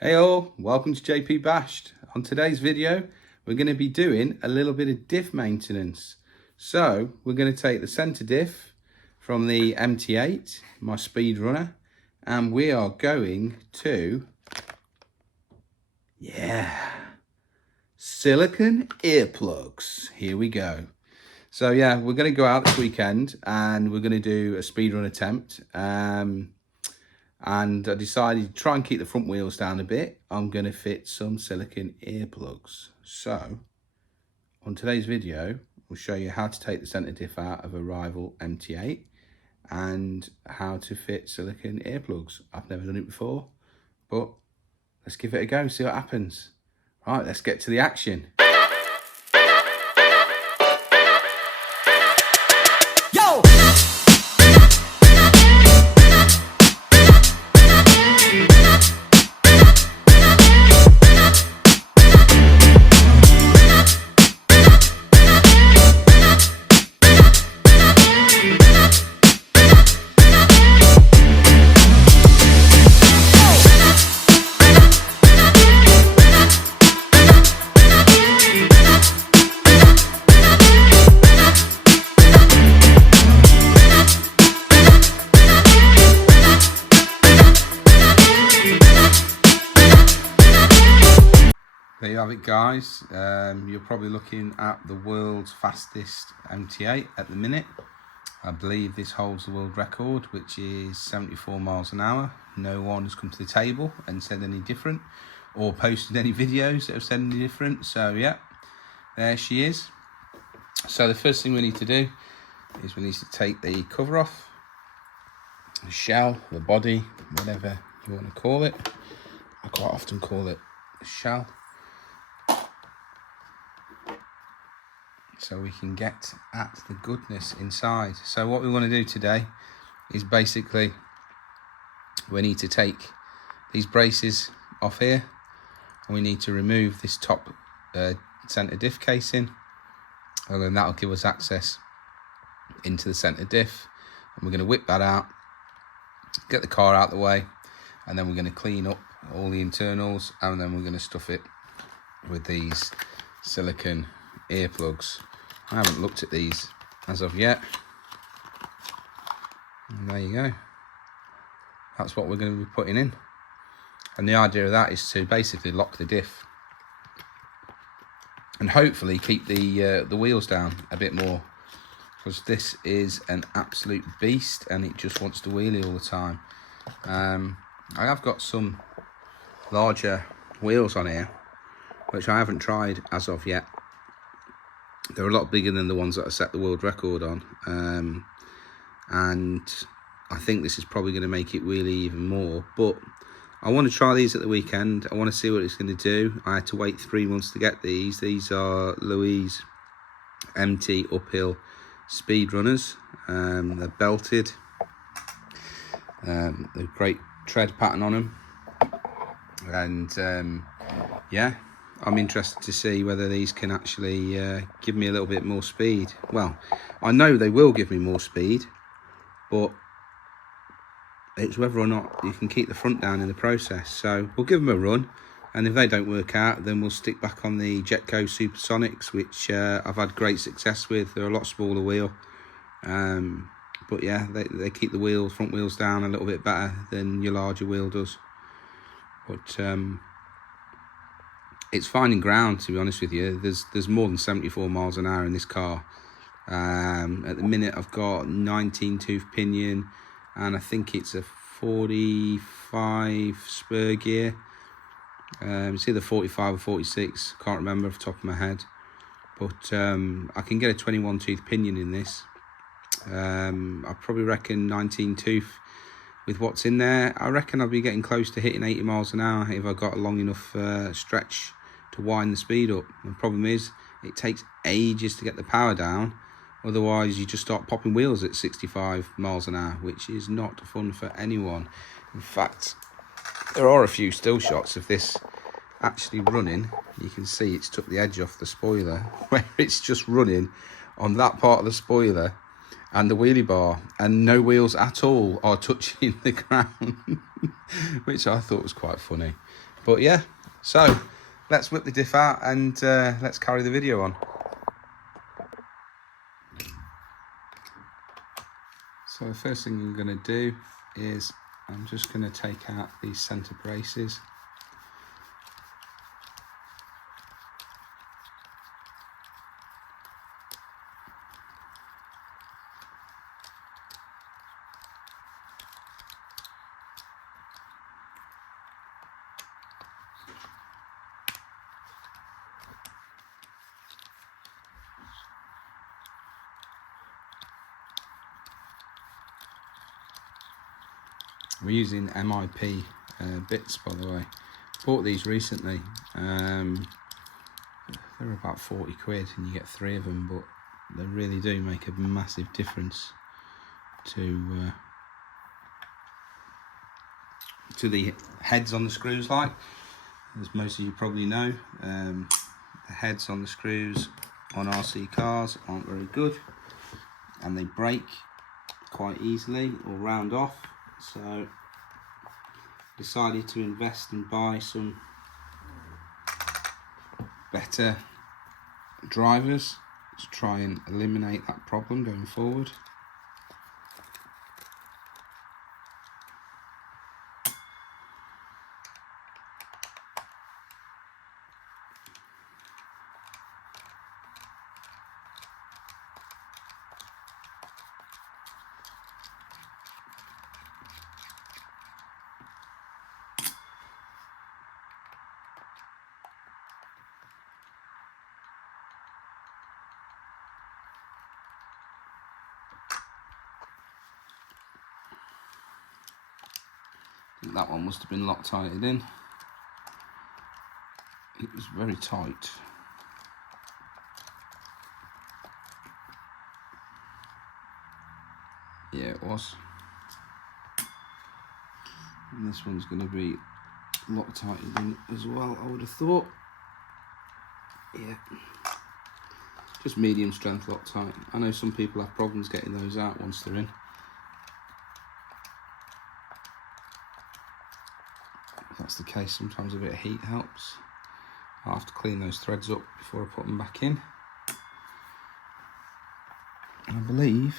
Hey all, welcome to JP Bashed. On today's video, we're going to be doing a little bit of diff maintenance. So we're going to take the Centre Diff from the MT8, my speedrunner, and we are going to, silicone earplugs. Here we go. So yeah, we're going to go out this weekend and we're going to do a speedrun attempt. And I decided to try and keep the front wheels down a bit. I'm going to fit some silicone earplugs. So on today's video, we'll show you how to take the Centre Diff out of a rival MT8 and how to fit silicone earplugs. I've never done it before, but let's give it a go, see what happens. Right, let's get to the action. Yo! There you have it, guys. You're probably looking at the world's fastest MT8 at the minute. I believe this holds the world record, which is 74 miles an hour. No one has come to the table and said any different or posted any videos that have said any different. So yeah, there she is. So the first thing we need to do is we need to take the cover off, the shell, the body, whatever you want to call it. I quite often call it a shell. So we can get at the goodness inside. So what we want to do today is basically we need to take these braces off here and we need to remove this top Centre Diff casing, and then that'll give us access into the Centre Diff, and we're going to whip that out, get the car out of the way, and then we're going to clean up all the internals, and then we're going to stuff it with these silicone earplugs. I haven't looked at these as of yet. And there you go. That's what we're going to be putting in. And the idea of that is to basically lock the diff and hopefully keep the wheels down a bit more, because this is an absolute beast and it just wants to wheelie all the time. I have got some larger wheels on here which I haven't tried as of yet. They're a lot bigger than the ones that I set the world record on, and I think this is probably going to make it wheelie even more, but I want to try these at the weekend. I want to see what it's going to do. I had to wait 3 months to get these. These are Louise MT uphill speedrunners. They're belted, they've great tread pattern on them, and yeah, I'm interested to see whether these can actually give me a little bit more speed. Well, I know they will give me more speed, but it's whether or not you can keep the front down in the process. So we'll give them a run, and if they don't work out, then we'll stick back on the Jetco Supersonics, which I've had great success with. They're a lot smaller wheel, but yeah, they keep the front wheels down a little bit better than your larger wheel does. But it's finding ground, to be honest with you. There's more than 74 miles an hour in this car. At the minute I've got 19 tooth pinion, and I think it's a 45 spur gear. It's either 45 or 46, can't remember off the top of my head, but I can get a 21 tooth pinion in this. I probably reckon 19 tooth with what's in there. I reckon I'll be getting close to hitting 80 miles an hour if I got a long enough stretch to wind the speed up. The problem is it takes ages to get the power down, otherwise you just start popping wheels at 65 miles an hour, which is not fun for anyone. In fact, there are a few still shots of this actually running. You can see it's took the edge off the spoiler where it's just running on that part of the spoiler, and the wheelie bar, and no wheels at all are touching the ground, which I thought was quite funny. But yeah, so let's whip the diff out and let's carry the video on. So the first thing I'm going to do is I'm just going to take out these centre braces. We're using MIP bits, by the way. Bought these recently. They're about 40 quid and you get 3 of them, but they really do make a massive difference to the heads on the screws. Like, as most of you probably know, the heads on the screws on RC cars aren't very good and they break quite easily or round off. So decided to invest and buy some better drivers to try and eliminate that problem going forward. That one must have been Loctited in. It was very tight. Yeah, it was. And this one's going to be Loctited in as well, I would have thought. Yeah. Just medium strength Loctite. I know some people have problems getting those out once they're in. If that's the case, sometimes a bit of heat helps. I'll have to clean those threads up before I put them back in. I believe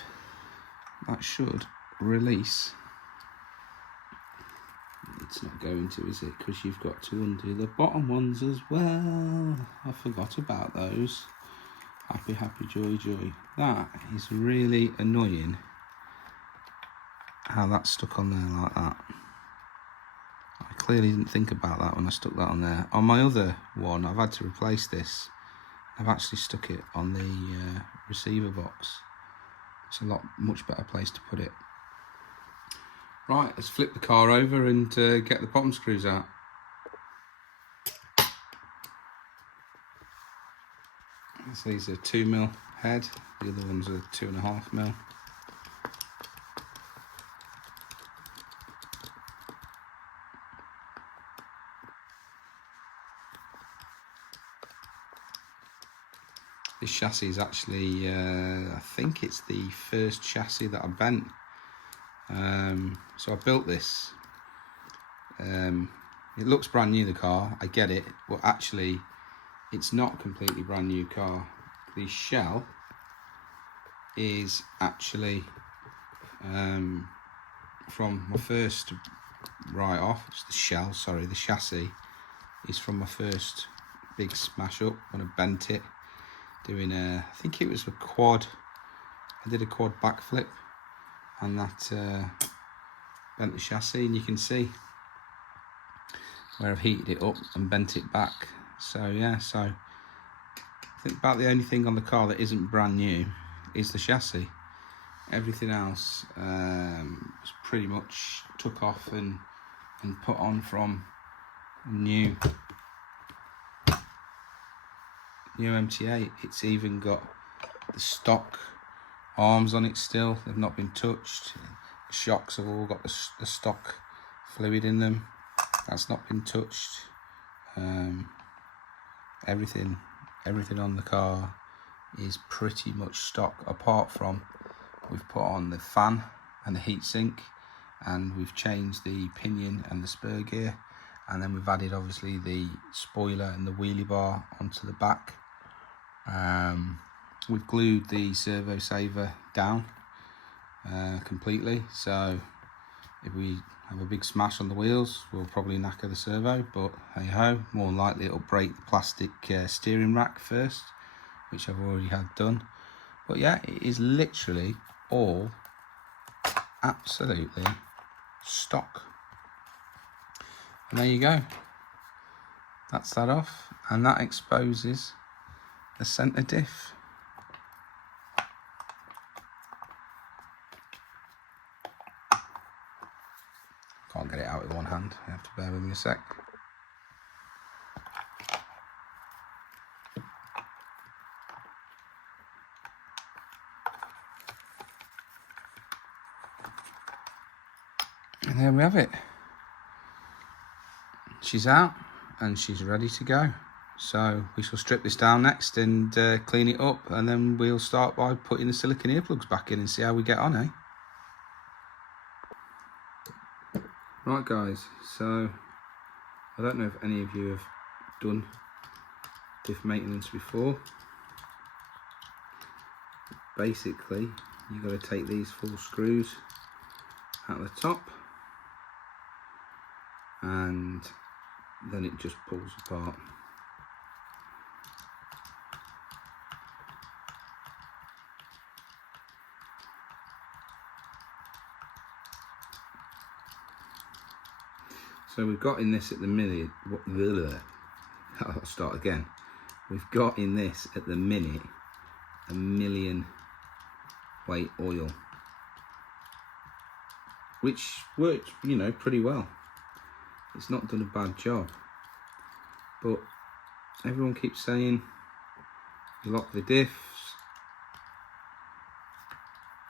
that should release. It's not going to, is it? Because you've got to undo the bottom ones as well. I forgot about those. Happy, happy, joy, joy. That is really annoying how that's stuck on there like that. I clearly didn't think about that when I stuck that on there. On my other one, I've had to replace this. I've actually stuck it on the receiver box. It's a much better place to put it. Right, let's flip the car over and get the bottom screws out. So these are 2mm head, the other ones are 2.5mm. This chassis is actually, I think it's the first chassis that I bent. So I built this. It looks brand new, the car, I get it, but actually it's not a completely brand new car. The shell is actually from my first write-off. It's the shell, sorry, the chassis is from my first big smash up when I bent it. Doing I think it was a quad. I did a quad backflip, and that bent the chassis, and you can see where I've heated it up and bent it back. So yeah, so I think about the only thing on the car that isn't brand new is the chassis. Everything else was pretty much took off and put on from new MT8. It's even got the stock arms on it still. They've not been touched. The shocks have all got the stock fluid in them. That's not been touched. Everything on the car is pretty much stock, apart from we've put on the fan and the heatsink, and we've changed the pinion and the spur gear, and then we've added obviously the spoiler and the wheelie bar onto the back. We've glued the servo saver down completely, so if we have a big smash on the wheels, we'll probably knacker the servo, but hey ho, more than likely it'll break the plastic steering rack first, which I've already had done. But yeah, it is literally all absolutely stock. And there you go, that's that off, and that exposes the Centre Diff. Can't get it out with one hand, you have to bear with me a sec. And there we have it. She's out and she's ready to go. So we shall strip this down next and clean it up, and then we'll start by putting the silicone earplugs back in and see how we get on, eh? Right guys, so I don't know if any of you have done diff maintenance before. Basically, you've got to take these 4 screws at the top, and then it just pulls apart. So we've got in this at the minute, I'll start again. We've got in this at the minute 1 million weight oil, which worked, you know, pretty well. It's not done a bad job, but everyone keeps saying you lock the diffs,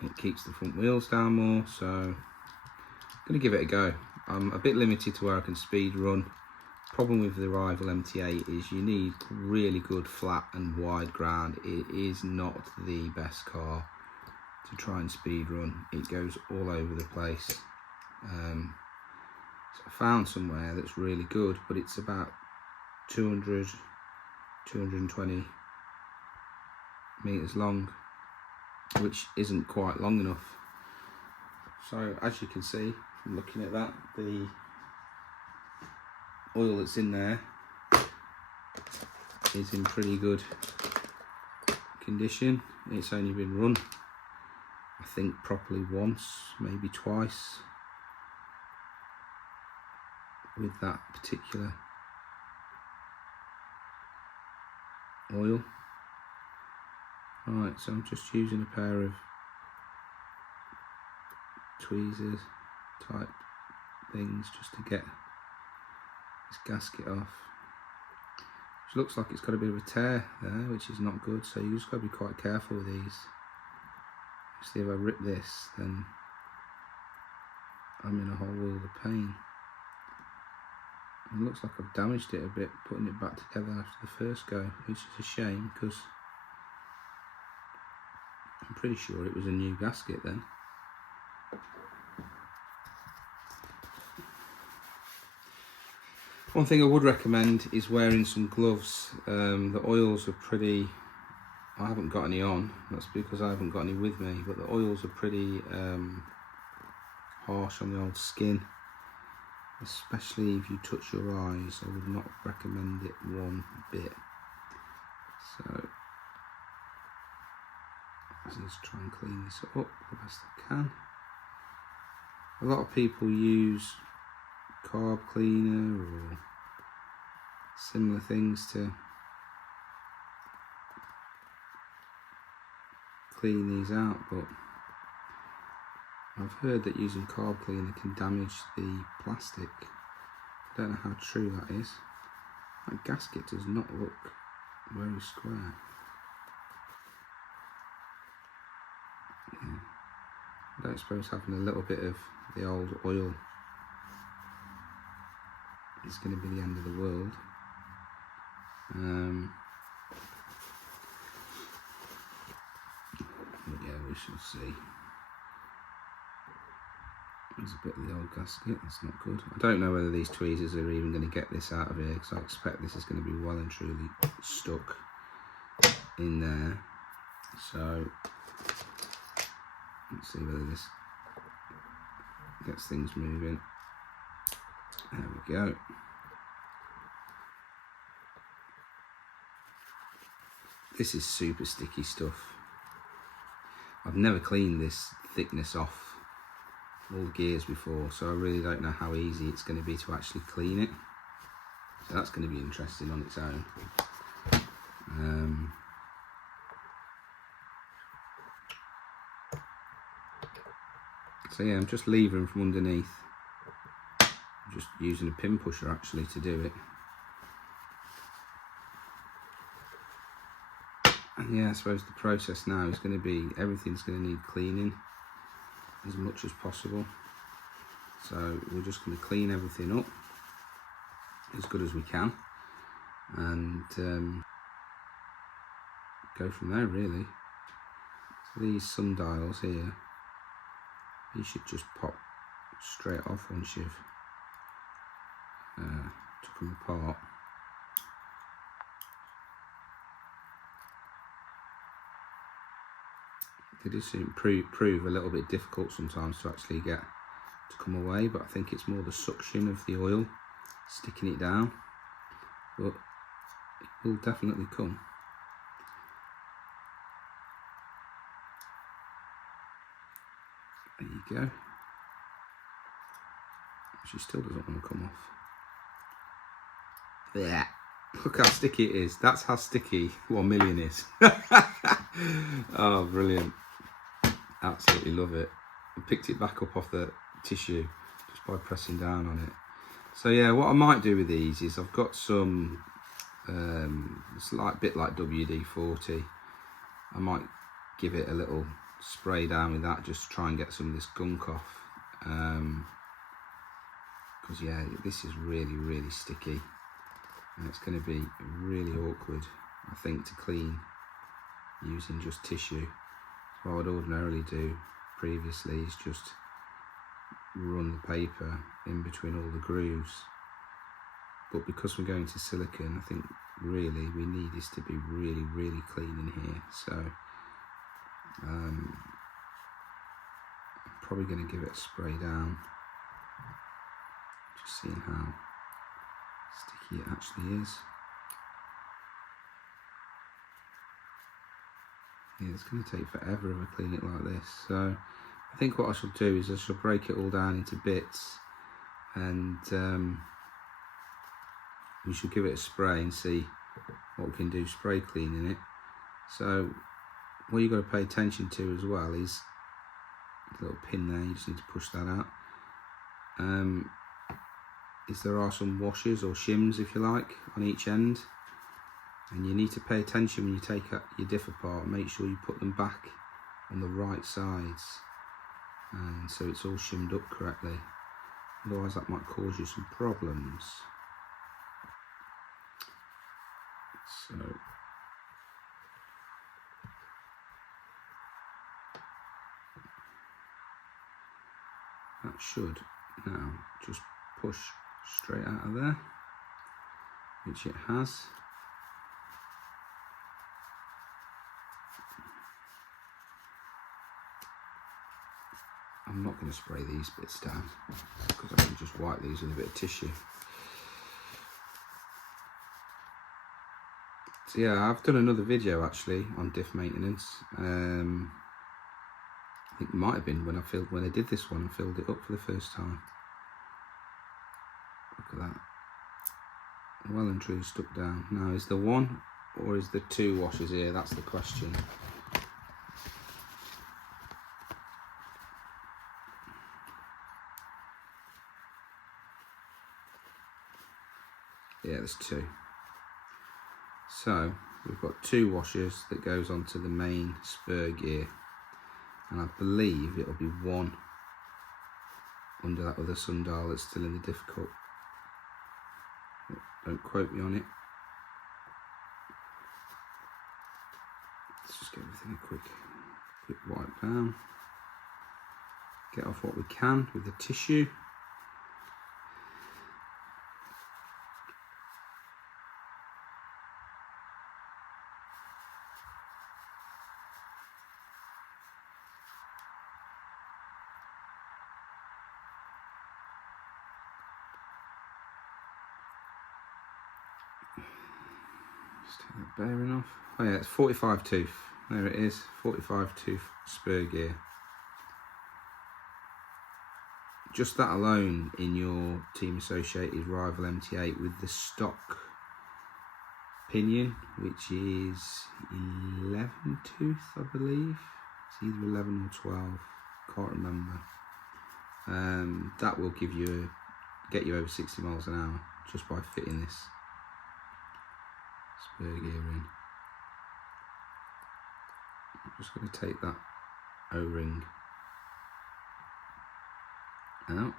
it keeps the front wheels down more, so I'm going to give it a go. I'm a bit limited to where I can speed run. Problem with the Rival MT8 is you need really good flat and wide ground. It is not the best car to try and speed run. It goes all over the place. So I found somewhere that's really good, but it's about 200, 220 meters long, which isn't quite long enough. So as you can see from looking at that, the oil that's in there is in pretty good condition. It's only been run, I think, properly once, maybe twice, with that particular oil. Right, so I'm just using a pair of tweezers type things just to get this gasket off, which looks like it's got a bit of a tear there, which is not good, so you just got to be quite careful with these. See, if I rip this, then I'm in a whole world of pain. It looks like I've damaged it a bit putting it back together after the first go, which is a shame because I'm pretty sure it was a new gasket then. One thing I would recommend is wearing some gloves. The oils are pretty, I haven't got any on, that's because I haven't got any with me, but the oils are pretty harsh on the old skin, especially if you touch your eyes. I would not recommend it one bit. So let's try and clean this up the best I can. A lot of people use carb cleaner or similar things to clean these out, but I've heard that using carb cleaner can damage the plastic. I don't know how true that is. That gasket does not look very square. Yeah. I don't suppose having a little bit of the old oil is going to be the end of the world. But yeah, we shall see. There's a bit of the old gasket, that's not good. I don't know whether these tweezers are even going to get this out of here, because I expect this is going to be well and truly stuck in there. So let's see whether this gets things moving. There we go. This is super sticky stuff. I've never cleaned this thickness off all the gears before, so I really don't know how easy it's going to be to actually clean it. So that's going to be interesting on its own. So yeah, I'm just levering from underneath. I'm just using a pin pusher actually to do it. And yeah, I suppose the process now is going to be, everything's going to need cleaning as much as possible. So we're just going to clean everything up as good as we can, and go from there really. So these sundials here, you should just pop straight off once you've took them apart. They do seem prove a little bit difficult sometimes to actually get to come away, but I think it's more the suction of the oil sticking it down, but it will definitely come. There you go. She still doesn't want to come off. Yeah. Look how sticky it is. That's how sticky 1 million is. Oh, brilliant. Absolutely love it. I picked it back up off the tissue just by pressing down on it. So yeah, what I might do with these is I've got some, it's like a bit like WD-40. I might give it a little spray down with that just to try and get some of this gunk off. Because yeah, this is really sticky, and it's going to be really awkward, I think, to clean using just tissue. What I would ordinarily do previously is just run the paper in between all the grooves, but because we're going to silicone, I think really we need this to be really clean in here. So I'm probably going to give it a spray down, just seeing how sticky it actually is. Yeah, it's going to take forever if I clean it like this. So I think what I shall do is I shall break it all down into bits, and we should give it a spray and see what we can do spray cleaning it. So what you've got to pay attention to as well is the little pin there. You just need to push that out. There are some washers or shims, if you like, on each end, and you need to pay attention when you take your diff apart. Make sure you put them back on the right sides, and so it's all shimmed up correctly. Otherwise that might cause you some problems. So that should now just push straight out of there, which it has. I'm not going to spray these bits down because I can just wipe these with a bit of tissue. So yeah, I've done another video actually on diff maintenance. I think it might have been when I did this one and filled it up for the first time. Look at that. Well and truly stuck down. Now, is there one or is there two washers here? That's the question. Yeah, there's two. So we've got two washers that goes onto the main spur gear, and I believe it'll be one under that other sundial that's still in the diff cup. Don't quote me on it. Let's just give everything a quick wipe down. get off what we can with the tissue. Just take that bearing off. Oh yeah, it's 45 tooth. There it is, 45 tooth spur gear. Just that alone in your Team Associated Rival MT8 with the stock pinion, which is 11 tooth, I believe. It's either 11 or 12, can't remember. That will give you get you over 60 miles an hour just by fitting this spur gear in. I'm just going to take that O-ring out.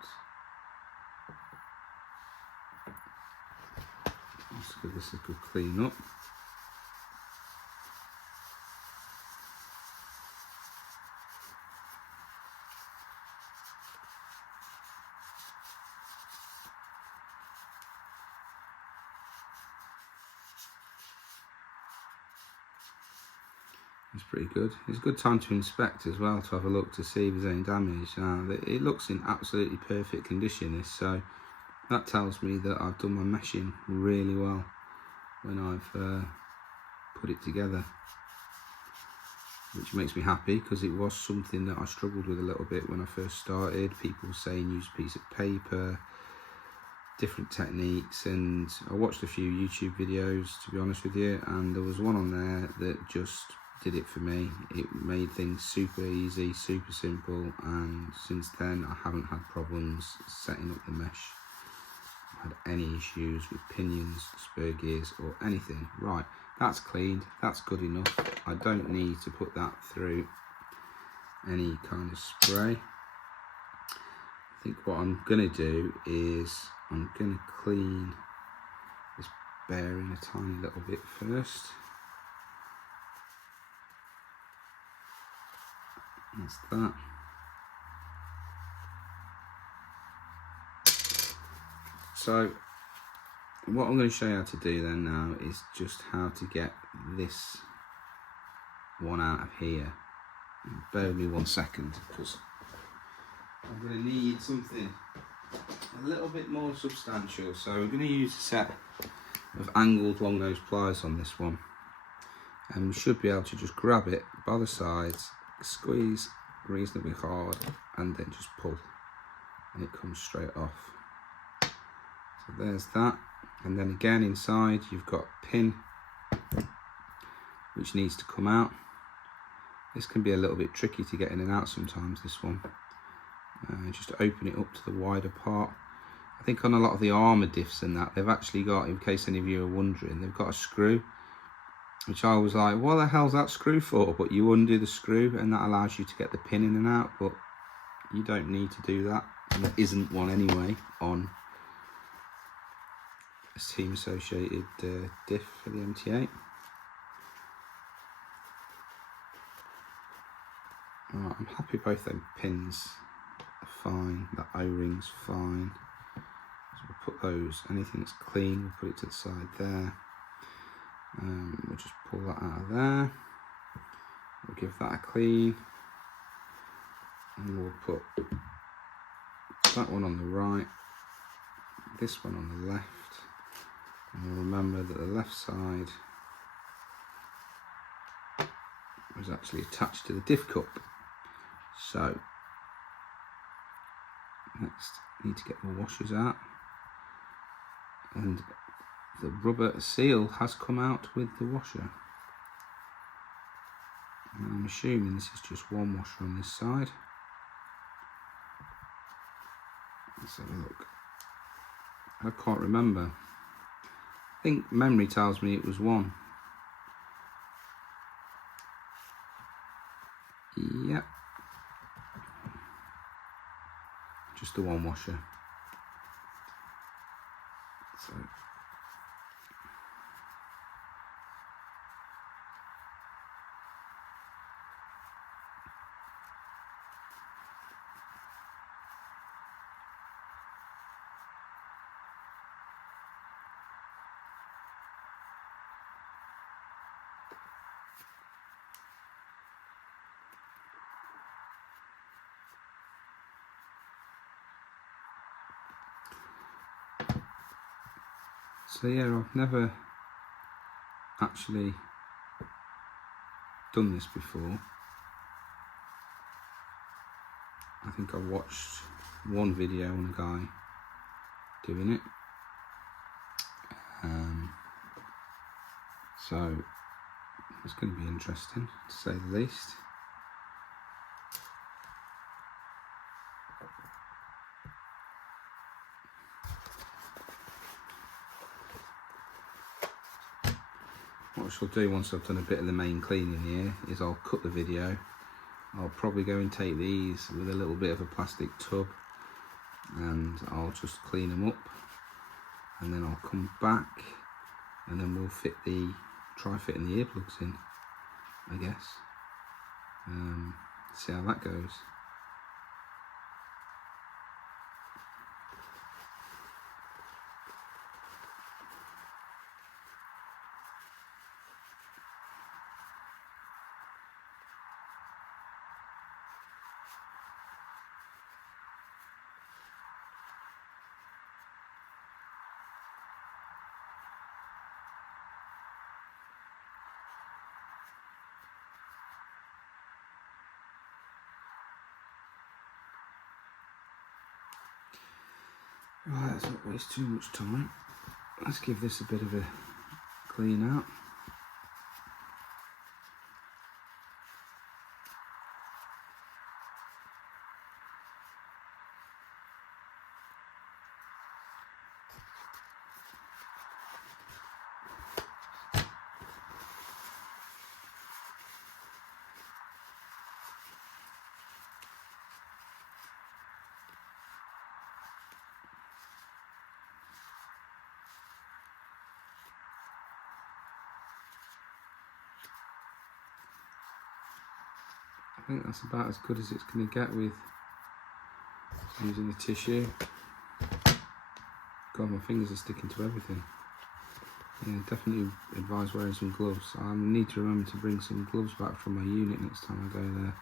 Let's give this a good clean up. It's pretty good. It's a good time to inspect as well, to have a look to see if there's any damage. It looks in absolutely perfect condition, this, so that tells me that I've done my meshing really well when I've put it together, which makes me happy because it was something that I struggled with a little bit when I first started. People were saying use a piece of paper, different techniques, and I watched a few YouTube videos, to be honest with you, and there was one on there that just did it for me. It made things super easy, super simple, and since then I haven't had problems setting up the mesh. Had any issues with pinions, spur gears or anything. Right, that's cleaned, that's good enough. I don't need to put that through any kind of spray. I think what I'm gonna do is I'm gonna clean this bearing a tiny little bit first. That's that. So what I'm going to show you how to do then now is just how to get this one out of here. Bear with me 1 second, because I'm going to need something a little bit more substantial. So we're going to use a set of angled long nose pliers on this one, and we should be able to just grab it by the sides, squeeze reasonably hard, and then just pull, and it comes straight off. So there's that, and then again inside you've got a pin which needs to come out. This can be a little bit tricky to get in and out sometimes, this one. Just open it up to the wider part. I think on a lot of the Arrma diffs and that, they've actually got, in case any of you are wondering, they've got a screw, which I was like, what the hell's that screw for? But you undo the screw and that allows you to get the pin in and out, but you don't need to do that, and there isn't one anyway on a Team Associated diff for the MT8. Right, I'm happy both them pins are fine, that O-ring's fine. So we'll put those, anything that's clean, we'll put it to the side there. We'll just pull that out of there. We'll give that a clean. And we'll put that one on the right, this one on the left. And we'll remember that the left side was actually attached to the diff cup. So next, need to get the washers out, and the rubber seal has come out with the washer. And I'm assuming this is just one washer on this side. Let's have a look. I can't remember. I think memory tells me it was one. Yep. Just the one washer. So So yeah, I've never actually done this before. I think I watched one video on a guy doing it. So it's going to be interesting, to say the least. What I shall do once I've done a bit of the main cleaning here is I'll cut the video. I'll probably go and take these with a little bit of a plastic tub and I'll just clean them up, and then I'll come back and then we'll try fitting the earplugs in, I guess. See how that goes. Right, let's not waste too much time. Let's give this a bit of a clean out. I think that's about as good as it's going to get with using a tissue. God, my fingers are sticking to everything. Yeah, definitely advise wearing some gloves. I need to remember to bring some gloves back from my unit next time I go there.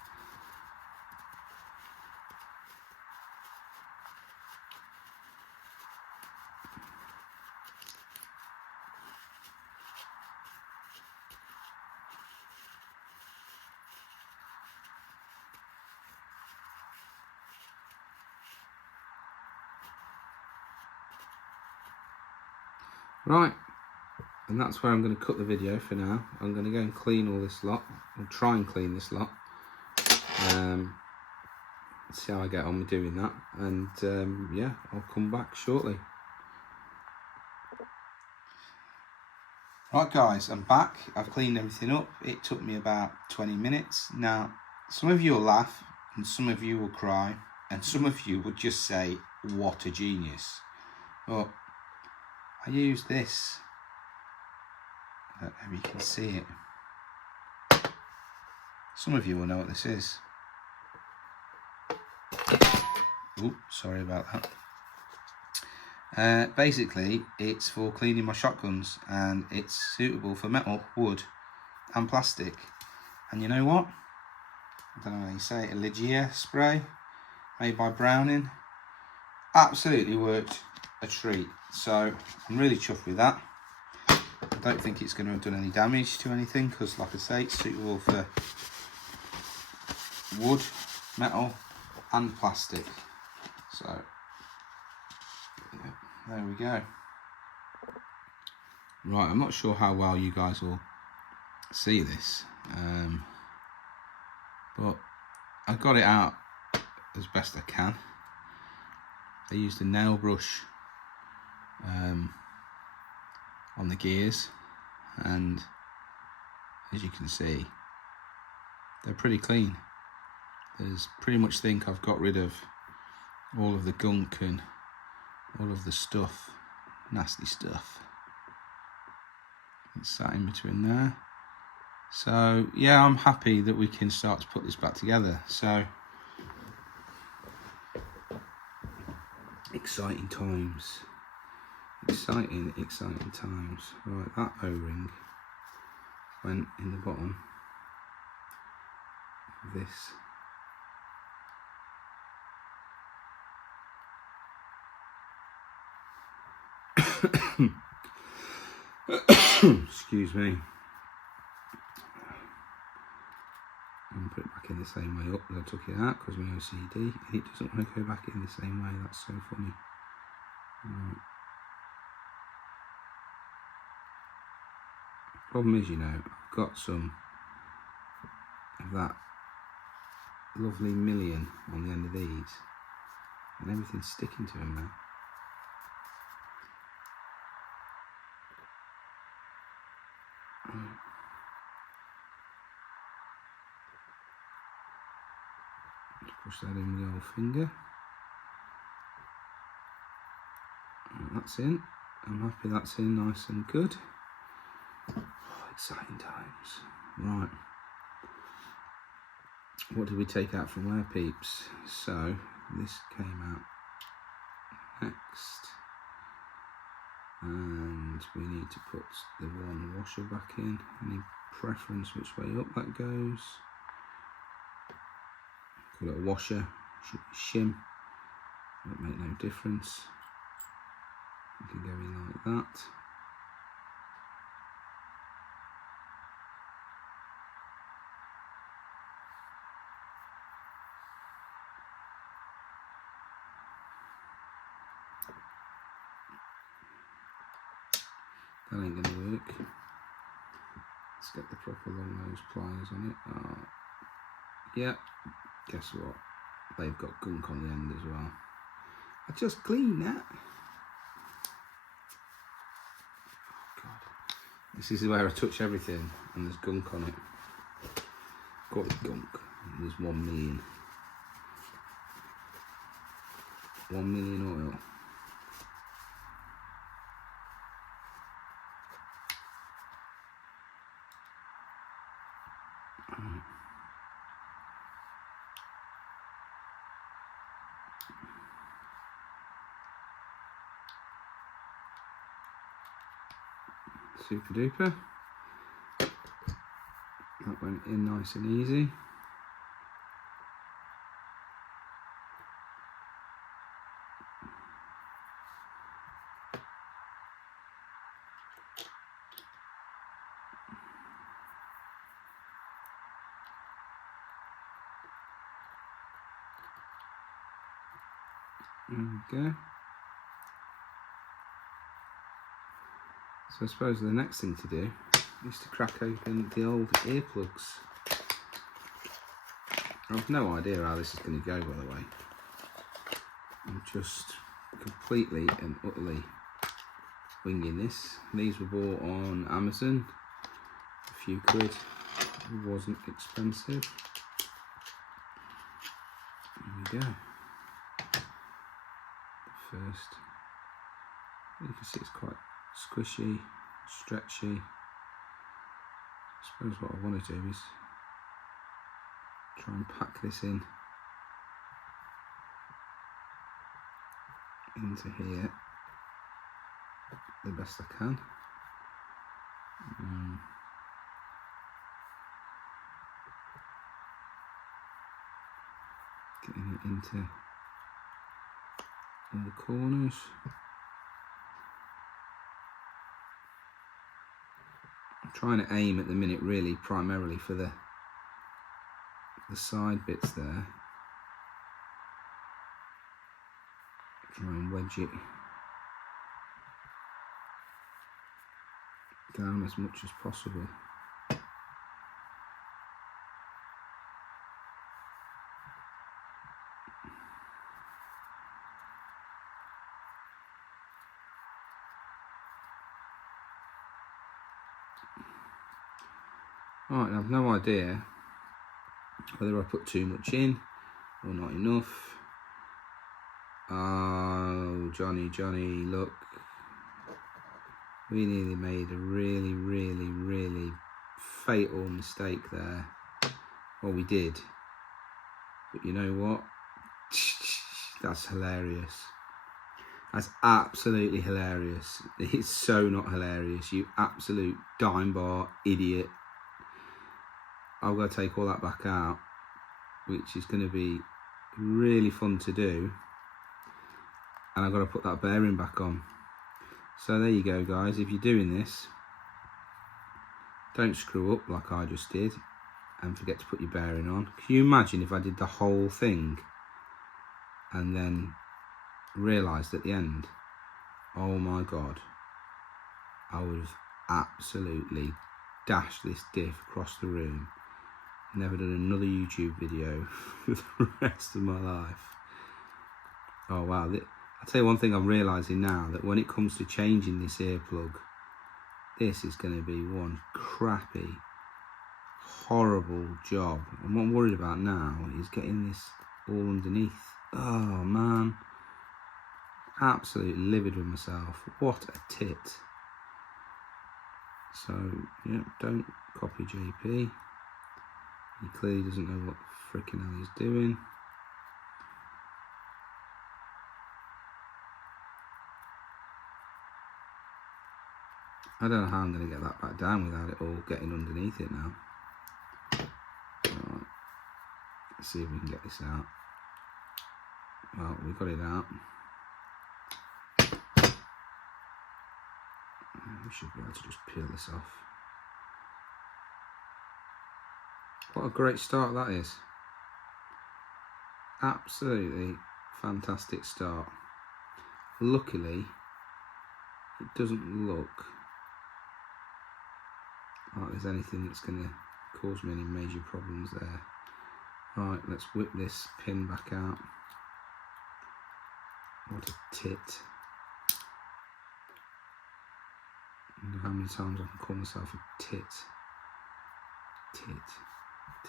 Right, and that's where I'm going to cut the video for now. I'm going to go and clean all this lot. I'll try and clean this lot. See how I get on with doing that, and yeah, I'll come back shortly. Right guys, I'm back. I've cleaned everything up. It took me about 20 minutes. Now, some of you will laugh, and some of you will cry, and some of you would just say, what a genius. But I used this. I don't know if you can see it. Some of you will know what this is. Oh, sorry about that. Basically, it's for cleaning my shotguns, and it's suitable for metal, wood, and plastic. And you know what? I don't know how you say it. A Ligia spray made by Browning. Absolutely worked a treat. So I'm really chuffed with that. I don't think it's going to have done any damage to anything, because, like I say, it's suitable for wood, metal, and plastic. So yeah, there we go. Right, I'm not sure how well you guys will see this, but I got it out as best I can. I used a nail brush on the gears, and as you can see, they're pretty clean. There's pretty much think I've got rid of all of the gunk and all of the stuff, nasty stuff that's sat in between there. So yeah, I'm happy that we can start to put this back together. So exciting times, exciting times. Right, that O-ring went in the bottom of this. Excuse me. And put it back in the same way up as I took it out because my OCD, and it doesn't want to go back in the same way. That's so funny. Right. Problem is, you know, I've got some of that lovely million on the end of these, and everything's sticking to them now. Right. Push that in with the old finger. Right, that's in. I'm happy that's in nice and good. Oh, exciting times. Right. What did we take out from where, peeps? So this came out next. And we need to put the one washer back in. Any preference which way up that goes? Call it a washer, should be shim, won't make no difference. You can go in like that. That ain't gonna work. Let's get the proper long nose pliers on it. Oh, yeah, guess what? They've got gunk on the end as well. I just cleaned that. Oh God. This is where I touch everything and there's gunk on it. Call it gunk. There's 1 million. 1 million oil. Super duper. That went in nice and easy. There we go. So I suppose the next thing to do is to crack open the old earplugs. I've no idea how this is going to go, by the way. I'm just completely and utterly winging this. These were bought on Amazon, a few quid. It wasn't expensive. There we go. The first, you can see it's quite squishy, stretchy. I suppose what I want to do is try and pack this in into here the best I can. Getting it into all the corners. I'm trying to aim at the minute really primarily for the side bits there. Try and wedge it down as much as possible. Right, I have no idea whether I put too much in or not enough. Oh, Johnny, look. We nearly made a really fatal mistake there. Well, we did. But you know what? That's hilarious. That's absolutely hilarious. It's so not hilarious. You absolute dime bar idiot. I've got to take all that back out, which is going to be really fun to do. And I've got to put that bearing back on. So there you go, guys. If you're doing this, Don't screw up like I just did and forget to put your bearing on. Can you imagine if I did the whole thing and then realised at the end, oh my God, I would have absolutely dashed this diff across the room. Never done another YouTube video for the rest of my life. Oh wow, I'll tell you one thing I'm realising now, that when it comes to changing this earplug, this is going to be one crappy, horrible job. And what I'm worried about now is getting this all underneath. Oh man, absolutely livid with myself. What a tit. So yeah, don't copy JP. He clearly doesn't know what the frickin' hell he's doing. I don't know how I'm going to get that back down without it all getting underneath it now. Alright, let's see if we can get this out. Well, we got it out. We should be able to just peel this off. What a great start that is. Absolutely fantastic start. Luckily, it doesn't look like there's anything that's going to cause me any major problems there. Right, let's whip this pin back out. What a tit. I wonder how many times I can call myself a tit. Tit.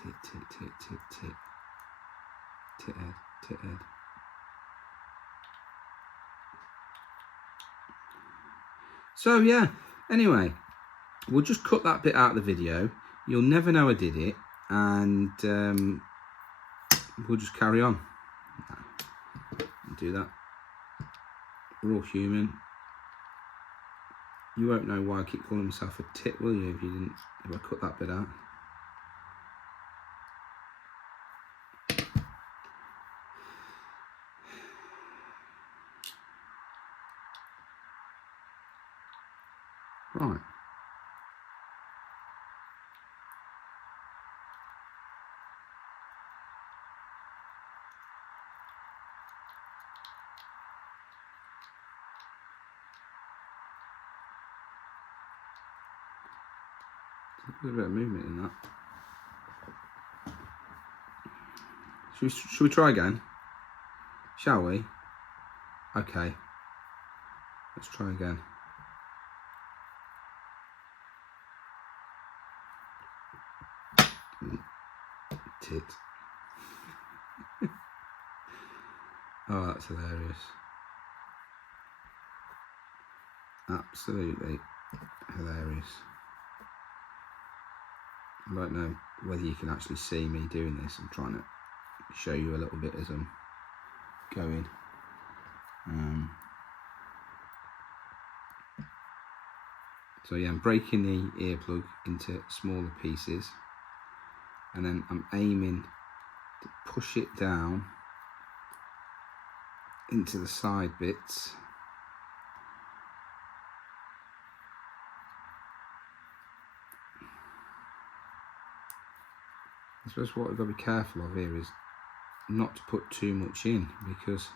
Tit, tit, tit, tit, tit. Tit head, tit head. So yeah, anyway, we'll just cut that bit out of the video. You'll never know I did it, and we'll just carry on. Do that. We're all human. You won't know why I keep calling myself a tit, will you, if I cut that bit out? Right. There's a bit of movement in that. Should we try again? Shall we? Okay. Let's try again. Tit. Oh, that's hilarious. Absolutely hilarious. I don't know whether you can actually see me doing this. I'm trying to show you a little bit as I'm going. So yeah, I'm breaking the earplug into smaller pieces, and then I'm aiming to push it down into the side bits. I suppose what we've got to be careful of here is not to put too much in, because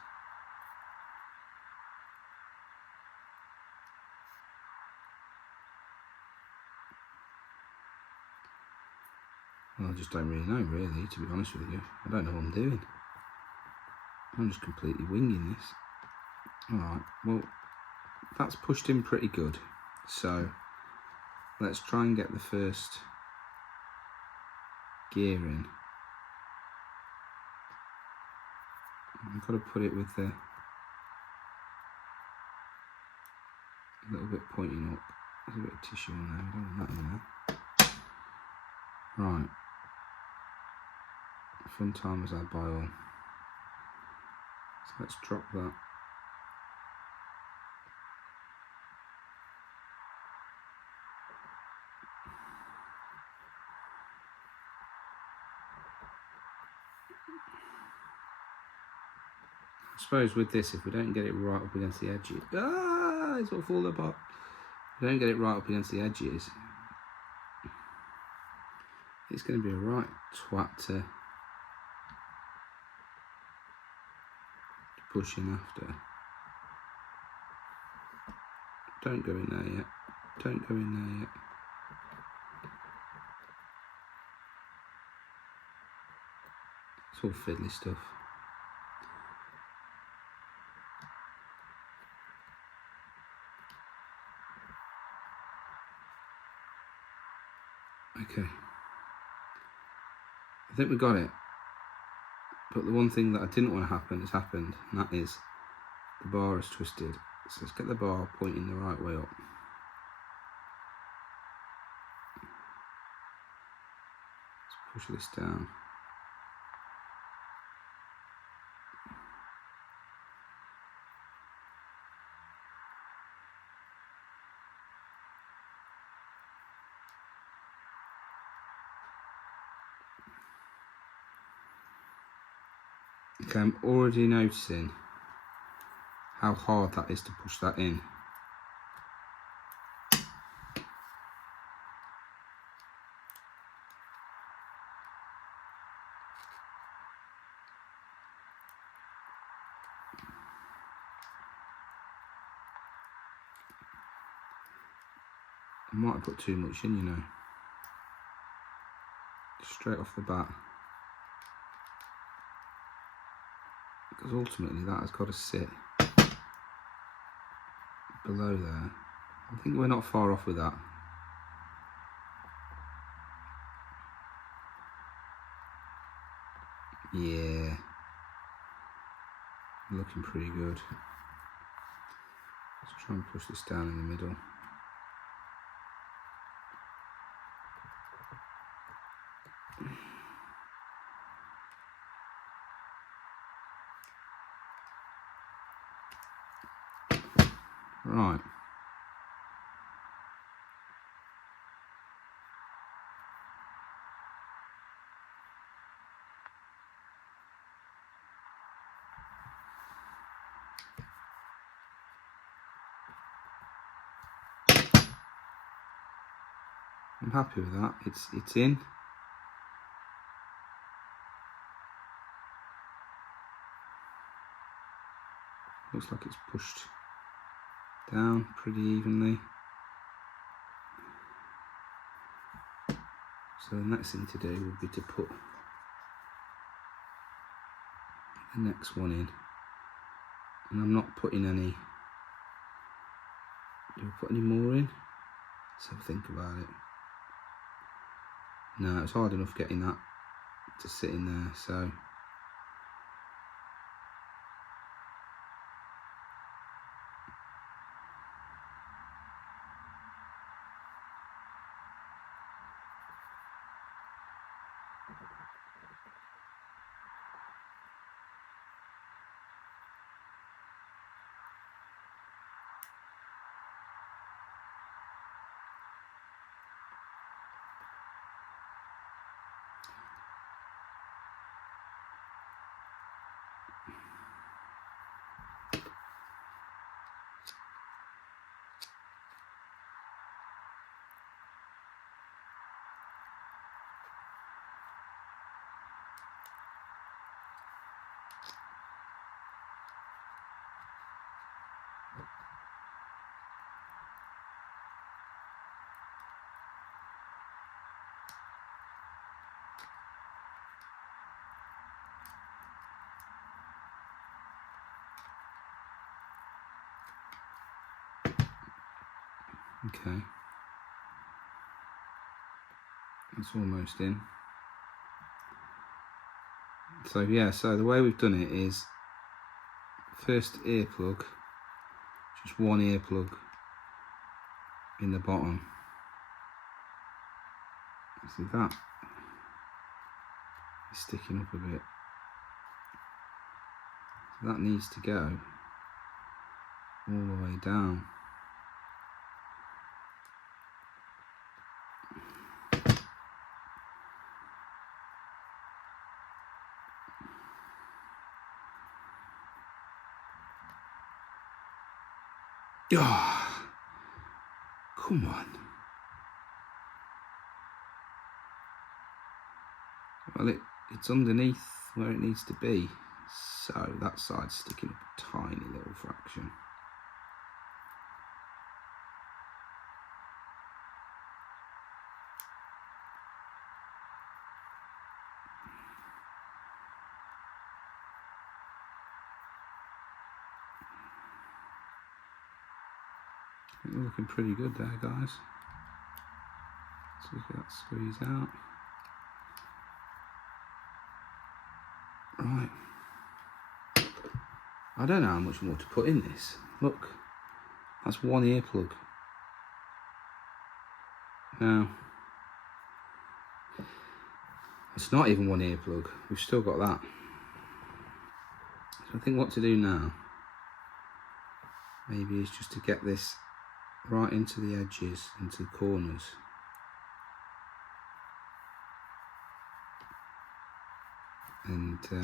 well, I just don't really know, really, to be honest with you. I don't know what I'm doing. I'm just completely winging this. Alright, well, that's pushed in pretty good. So let's try and get the first gear in. I've got to put it with the a little bit pointing up. There's a bit of tissue in there, I don't want that in there. Right. Fun time as I buy all. So let's drop that. I suppose with this, if we don't get it right up against the edges, it's all falling apart. If we don't get it right up against the edges, it's going to be a right twat to push in after. Don't go in there yet. Don't go in there yet. It's all fiddly stuff. Okay. I think we got it. But the one thing that I didn't want to happen has happened, and that is the bar is twisted. So let's get the bar pointing the right way up. Let's push this down. Okay, I'm already noticing how hard that is to push that in. I might have put too much in, you know. Straight off the bat. Because ultimately that has got to sit below there. I think we're not far off with that. Yeah. Looking pretty good. Let's try and push this down in the middle. Right. I'm happy with that. It's in. Looks like it's pushed down pretty evenly. So the next thing to do would be to put the next one in. And I'm not putting any. Do I put any more in? Let's have a think about it. No, it's hard enough getting that to sit in there, so. Okay, that's almost in. So yeah, so the way we've done it is first earplug, just one earplug in the bottom. See that is sticking up a bit. So that needs to go all the way down. Oh, come on. Well, it's underneath where it needs to be, so that side's sticking up a tiny little fraction. I think we're looking pretty good there, guys. Let's look at that squeeze out. Right. I don't know how much more to put in this. Look, that's one earplug. Now, it's not even one earplug. We've still got that. So I think what to do now, maybe, is just to get this right into the edges, into the corners. And so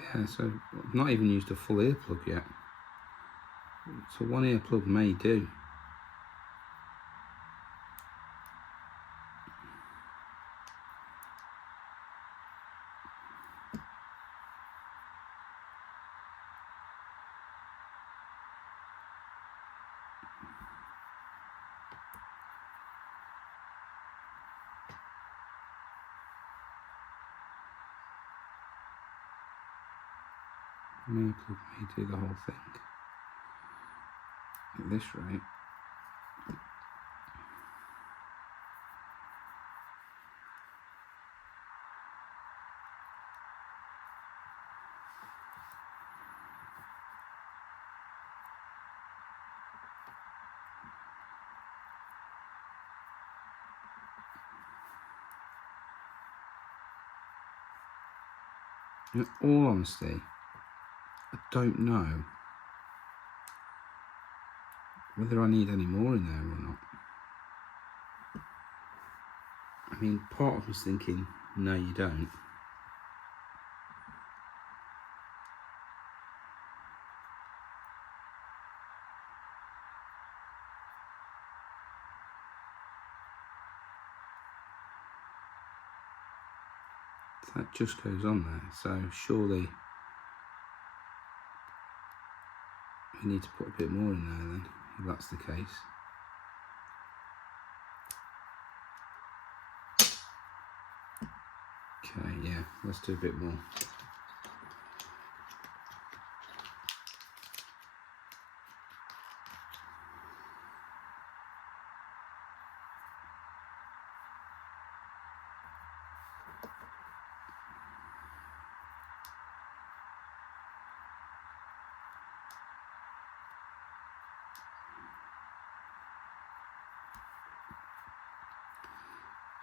yeah, so I've not even used a full earplug yet. So one earplug may do. One earplug may do the whole thing. At this rate. In all honesty, I don't know whether I need any more in there or not. I mean, part of me's thinking, no you don't. That just goes on there, so surely we need to put a bit more in there then, if that's the case. Okay, yeah, let's do a bit more.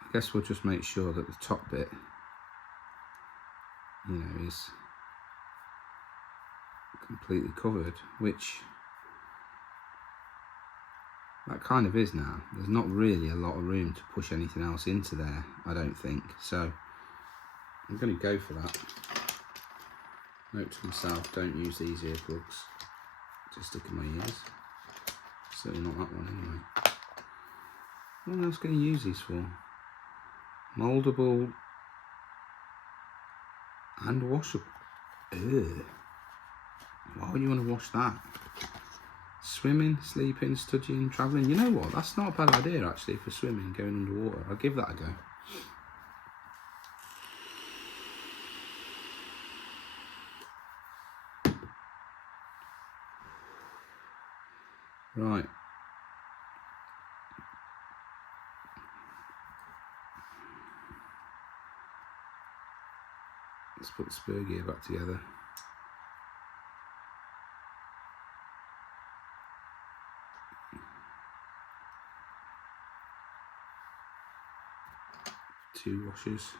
I guess we'll just make sure that the top bit, you know, is completely covered, which that kind of is now. There's not really a lot of room to push anything else into there, I don't think. So I'm going to go for that. Note to myself, don't use these earplugs to stick in my ears. Certainly not that one anyway. What else can you use these for? Moldable and washable. Ugh. Why would you want to wash that? Swimming, sleeping, studying, travelling. You know what? That's not a bad idea actually for swimming, going underwater. I'll give that a go. Right. Let's put the spur gear back together. Two washers.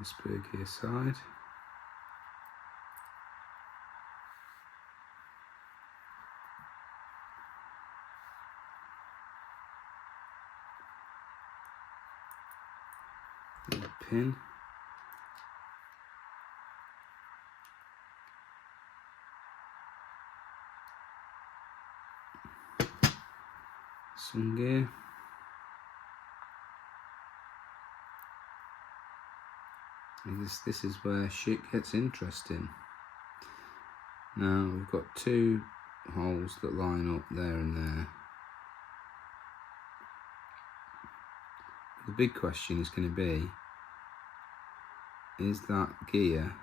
the spur gear side. And a pin. Sun gear. This is where shit gets interesting. Now we've got two holes that line up there and there. The big question is going to be, is that gear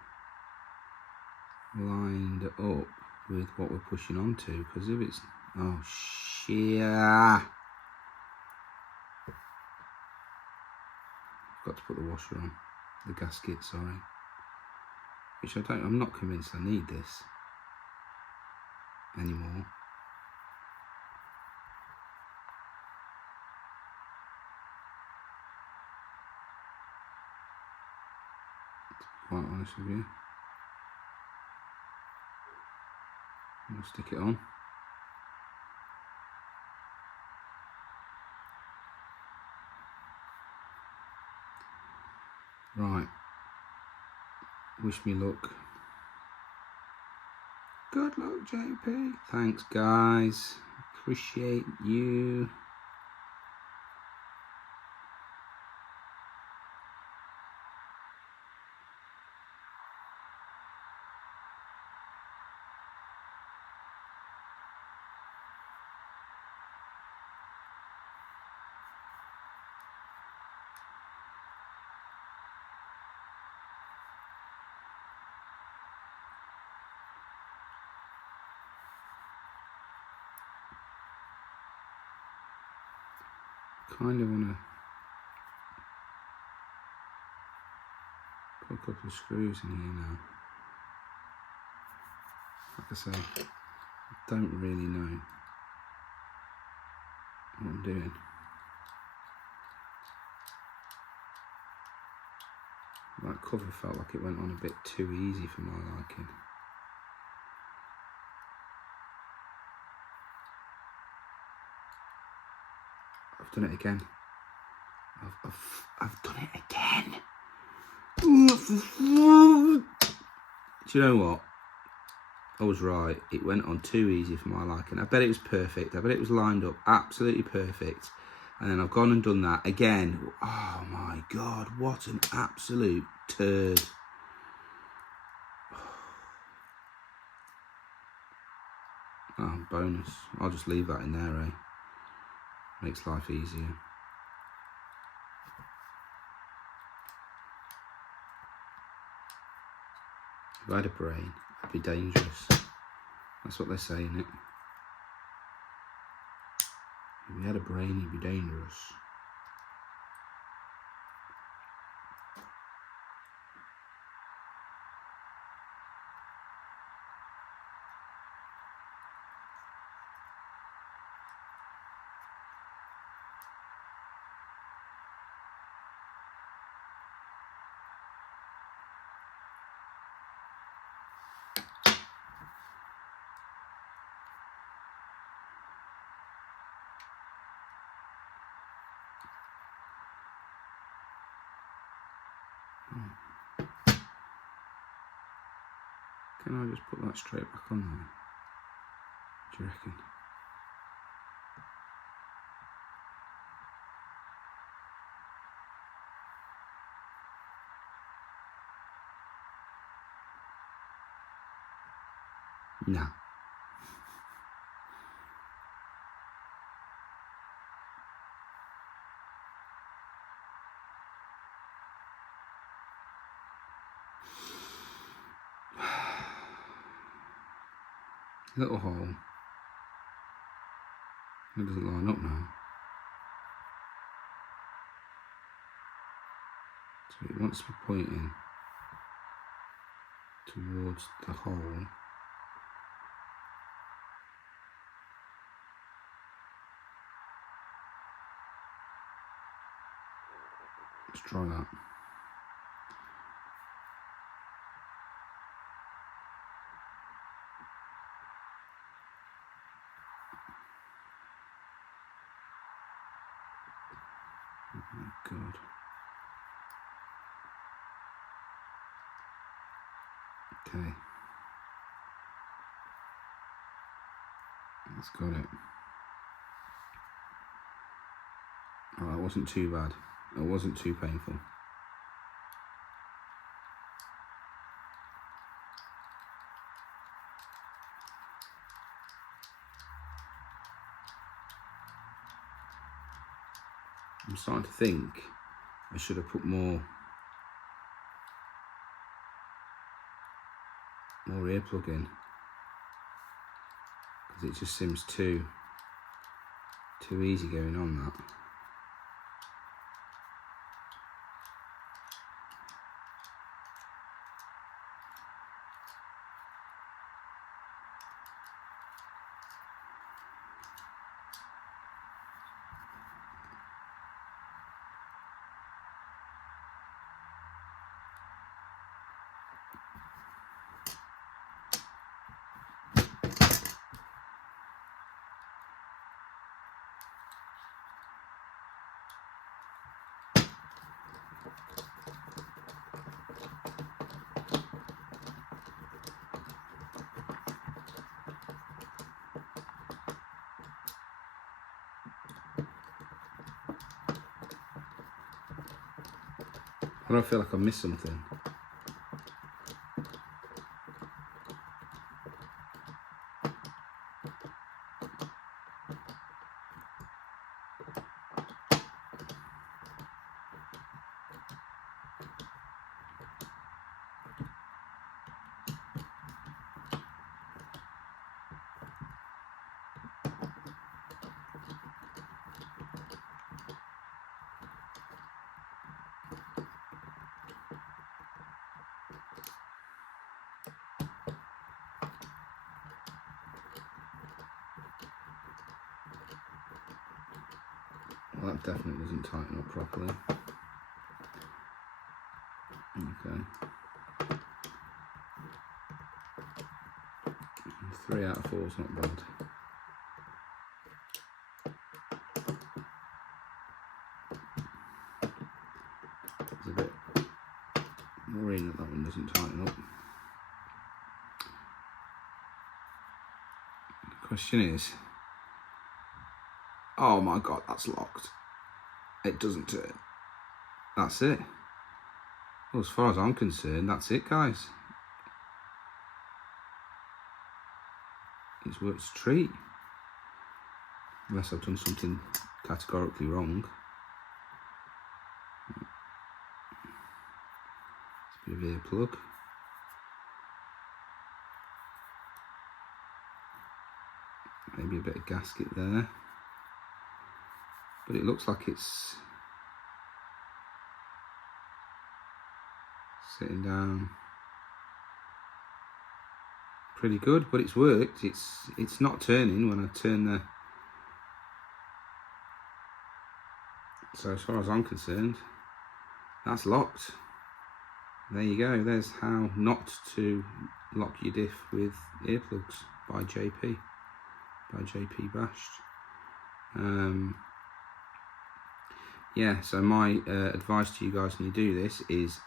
lined up with what we're pushing onto? Because if it's, oh shit, I've got to put the washer on, the gasket, sorry, which I'm not convinced I need this anymore. To be quite honest with you, I'll stick it on. Right, wish me luck. Good luck, JP. Thanks, guys. Appreciate you. Kind of want to put a couple of screws in here now. Like I say, I don't really know what I'm doing. That cover felt like it went on a bit too easy for my liking. I've done it again. I've done it again. Do you know what? I was right. It went on too easy for my liking. I bet it was perfect. I bet it was lined up absolutely perfect. And then I've gone and done that again. Oh my God, what an absolute turd. Oh, bonus. I'll just leave that in there, eh? Makes life easier. If I had a brain, I'd be dangerous. That's what they're saying, it. If you had a brain, you'd be dangerous. Can I just put that straight back on there? Do you reckon? Nah. Little hole. It doesn't line up now. So it wants to be pointing towards the hole. Let's try that. Oh God. Okay. That's got it. Oh, that wasn't too bad. It wasn't too painful. I'm starting to think I should have put more earplug in, because it just seems too easy going on that. Why do I feel like I missed something? Well, that definitely doesn't tighten up properly. Okay. 3 out of 4 is not bad. There's a bit worrying that one doesn't tighten up. The question is, oh my God, that's locked. It doesn't turn. That's it. Well, as far as I'm concerned, that's it, guys. It's worked a treat. Unless I've done something categorically wrong. It's a bit of earplug. Maybe a bit of gasket there. But it looks like it's sitting down pretty good, but it's worked. It's not turning when I turn the... So as far as I'm concerned, that's locked. There you go. There's how not to lock your diff with earplugs by JP Bashed. Yeah, so my advice to you guys when you do this is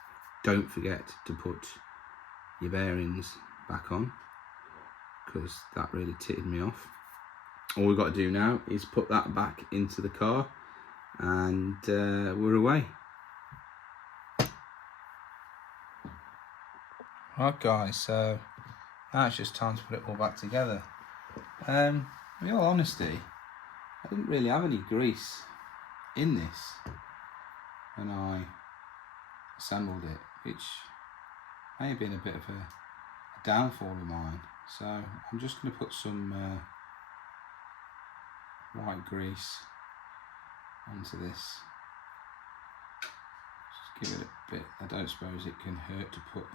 don't forget to put your bearings back on, because that really titted me off. All we've got to do now is put that back into the car and we're away. Right guys, so now it's just time to put it all back together. In all honesty, I didn't really have any grease in this when I assembled it, which may have been a bit of a downfall of mine. So I'm just going to put some white grease onto this. Just give it a bit. I don't suppose it can hurt to put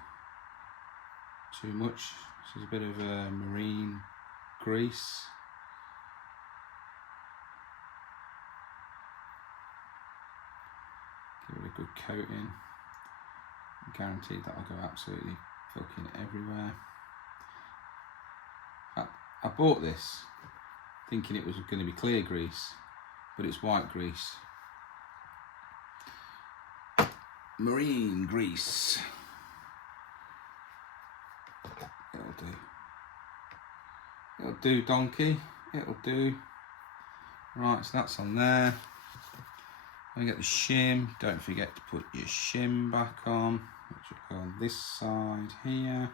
too much. This is a bit of marine grease. Give it a good coating. I'm guaranteed that will go absolutely fucking everywhere. I bought this thinking it was going to be clear grease, but it's white grease. marine grease. It'll do. It'll do, donkey. It'll do. Right, so that's on there. When you get the shim, don't forget to put your shim back on, which will go on this side here.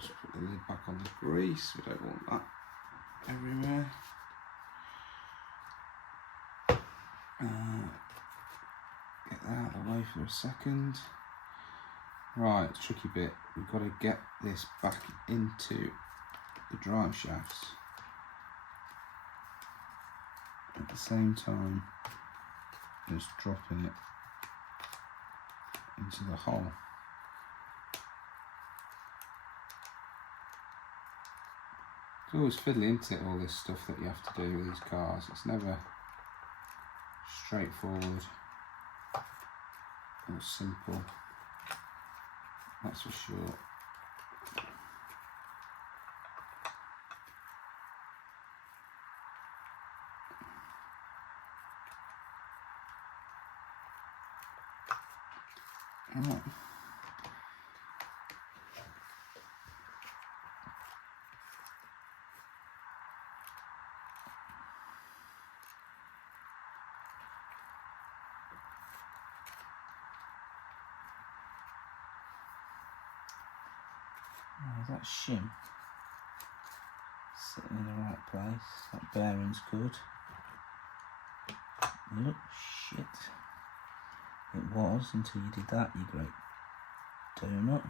Just put the lid back on the grease. We don't want that everywhere. Get that out of the way for a second. Right, tricky bit. We've got to get this back into the drive shafts at the same time as dropping it into the hole. It's always fiddly, isn't it, all this stuff that you have to do with these cars. It's never straightforward or simple, that's for sure. Right. That shim sitting in the right place. That bearing's good. Oh shit. It was until you did that, you great donut.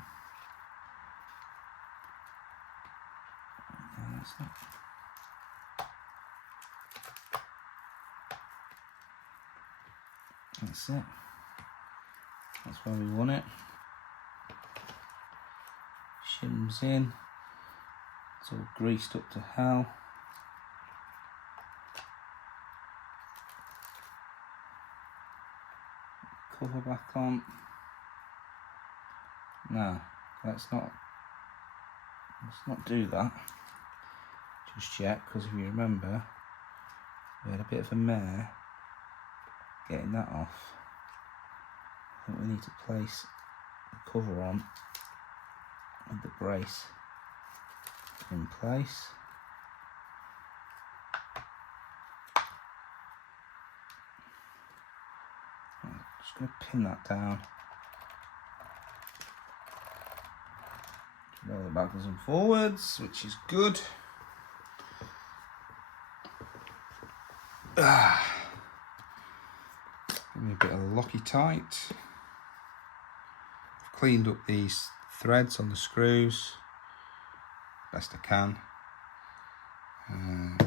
No, that's not. That's it. That's where we want it. Shim's in. It's all greased up to hell. Cover back on. No, let's not do that just yet, because if you remember, we had a bit of a mare getting that off. I think we need to place the cover on with the brace in place. I'm just going to pin that down. Roll it backwards and forwards, which is good. Give me a bit of locky tight. Cleaned up these threads on the screws best I can. I'm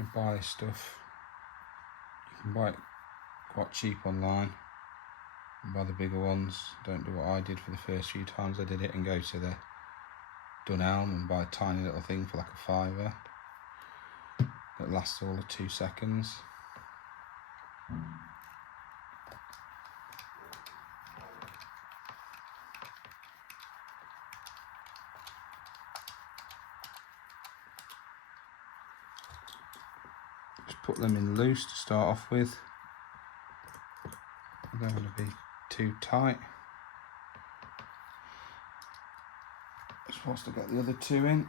going to buy this stuff. You can buy it quite cheap online and buy the bigger ones. Don't do what I did for the first few times I did it and go to the Dunelm and buy a tiny little thing for like a £5 that lasts all of 2 seconds. Put them in loose to start off with. I don't want to be too tight. Just whilst I get the other two in.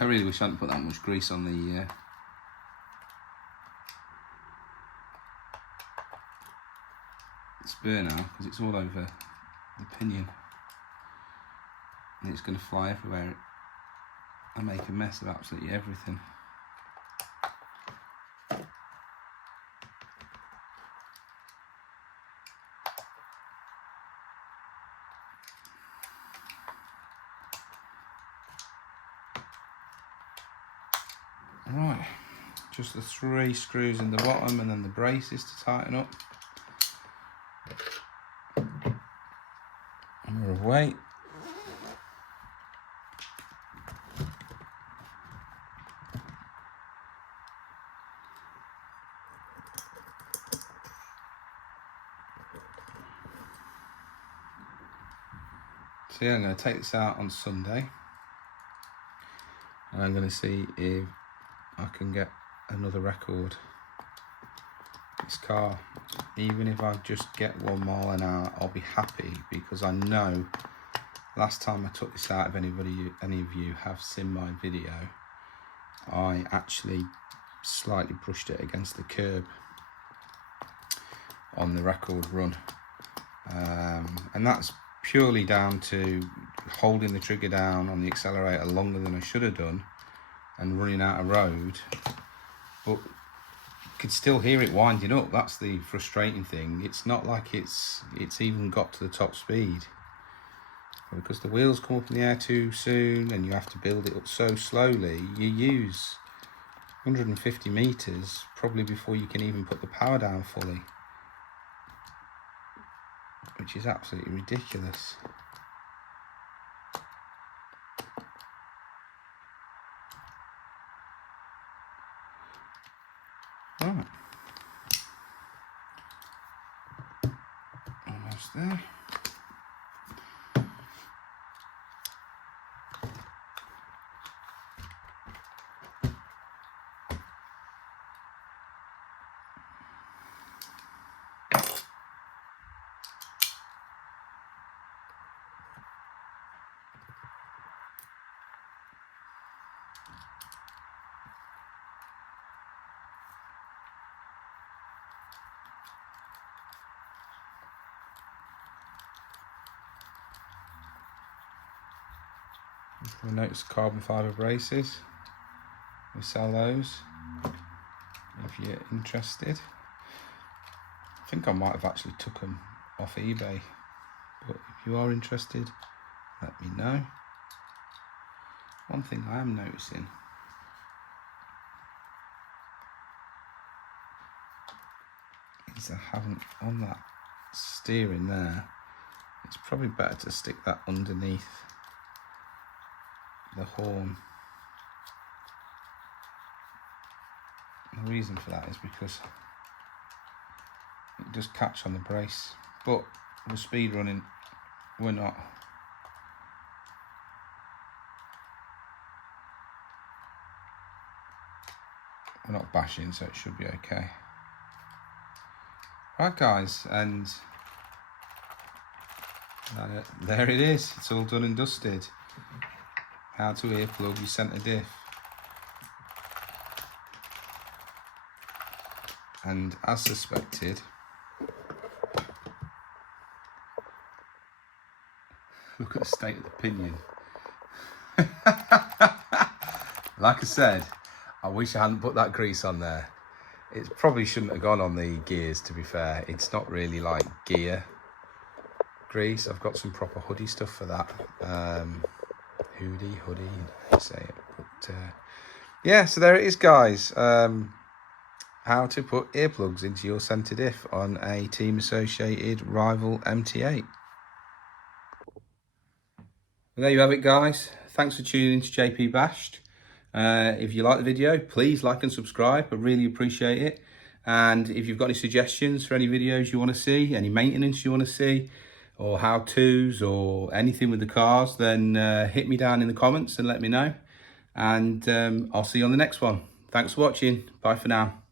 I really wish I hadn't put that much grease on the spur now because it's all over the pinion and it's going to fly everywhere and make a mess of absolutely everything. Right, just the 3 screws in the bottom and then the braces to tighten up. And we're away. So yeah, I'm going to take this out on Sunday and I'm going to see if I can get another record. This car, even if I just get 1 mile an hour, I'll be happy because I know last time I took this out, if any of you have seen my video, I actually slightly brushed it against the curb on the record run, and that's purely down to holding the trigger down on the accelerator longer than I should have done and running out of road, but could still hear it winding up. That's the frustrating thing. It's not like it's even got to the top speed, because the wheels come up in the air too soon and you have to build it up so slowly. You use 150 meters probably before you can even put the power down fully, which is absolutely ridiculous. Right, almost there. You'll notice carbon fibre braces. We sell those if you're interested. I think I might have actually took them off eBay, but if you are interested, let me know. One thing I am noticing is I haven't, on that steering there, it's probably better to stick that underneath the horn. The reason for that is because it does catch on the brace, but with speed running we're not bashing, so it should be okay. Right guys, and there it is, it's all done and dusted. How to earplug your Centre Diff. And as suspected, look at the state of the pinion. Like I said, I wish I hadn't put that grease on there. It probably shouldn't have gone on the gears, to be fair. It's not really like gear grease. I've got some proper hoodie stuff for that. Hoodie, you say it. But yeah, so there it is guys. How to put earplugs into your Centre Diff on a Team Associated Rival MT8. Well, there you have it guys. Thanks for tuning in to JP Bashed. If you like the video, please like and subscribe. I really appreciate it. And if you've got any suggestions for any videos you want to see, any maintenance you want to see, or how-tos, or anything with the cars, then hit me down in the comments and let me know. And I'll see you on the next one. Thanks for watching. Bye for now.